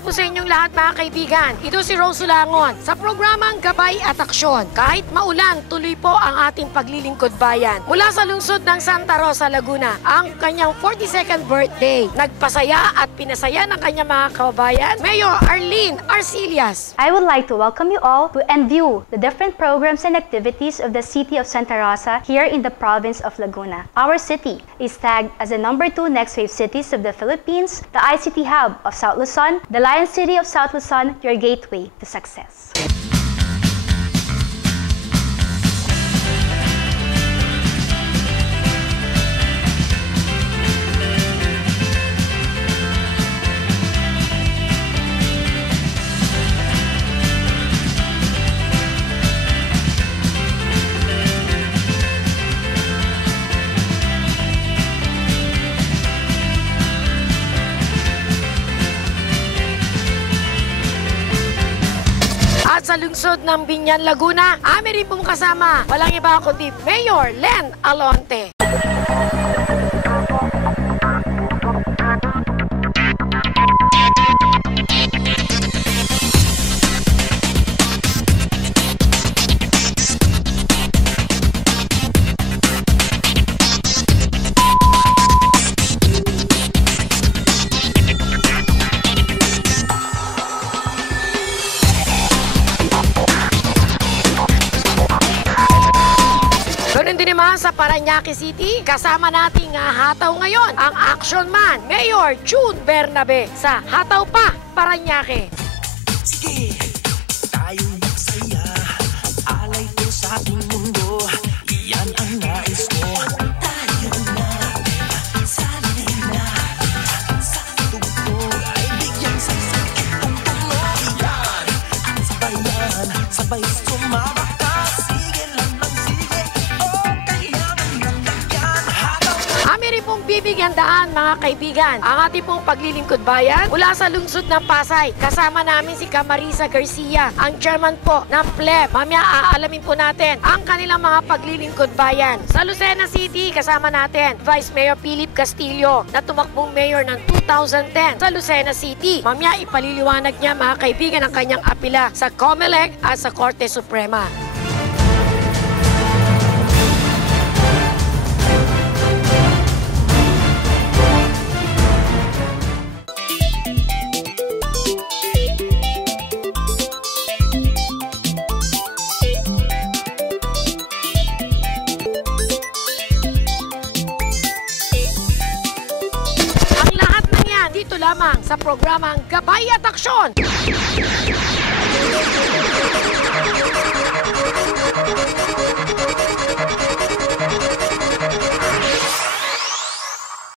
gabi po sa inyong lahat mga kaibigan. Ito si Rose Ulangon sa programang Gabay at Aksyon. Kahit maulan, tuloy po ang ating paglilingkod bayan. Mula sa lungsod ng Santa Rosa, Laguna, ang kanyang 42nd birthday. Nagpasaya at pinasaya ng kanyang mga kababayan, Mayor Arlene Arcillas. I would like to welcome you all to and view the different programs and activities of the city of Santa Rosa here in the province of Laguna. Our city is tagged as the #2 next wave cities of the Philippines, the ICT hub of South Luzon, the Lion City of South Luzon, your gateway to success. Sa lungsod ng Binyan, Laguna, amin rin pong kasama, walang iba kundi Mayor Len Alonte. Sa Parañaque City, kasama nating hataw ngayon ang action man, Mayor June Bernabe sa Hataw Pa, Parañaque. Sige, tayong magsaya, alay ko sa ating mundo, iyan ang nais ko. Tayo na, sanay na, sa tugtog ay bigyan sa sakit ang tuloy. Yan, at sabayan, sabay sumabakas, sige lang ng sige. Pong bibigyan daan mga kaibigan ang ating pong paglilingkod bayan mula sa lungsod ng Pasay. Kasama namin si Camarisa Garcia, ang chairman po ng PLEB. Mamaya aalamin po natin ang kanilang mga paglilingkod bayan. Sa Lucena City, kasama natin Vice Mayor Philip Castillo na tumakbong mayor ng 2010 sa Lucena City. Mamaya ipaliliwanag niya mga kaibigan ang kanyang apila sa COMELEC at sa Korte Suprema. Lamang sa programang Gabay at Aksyon.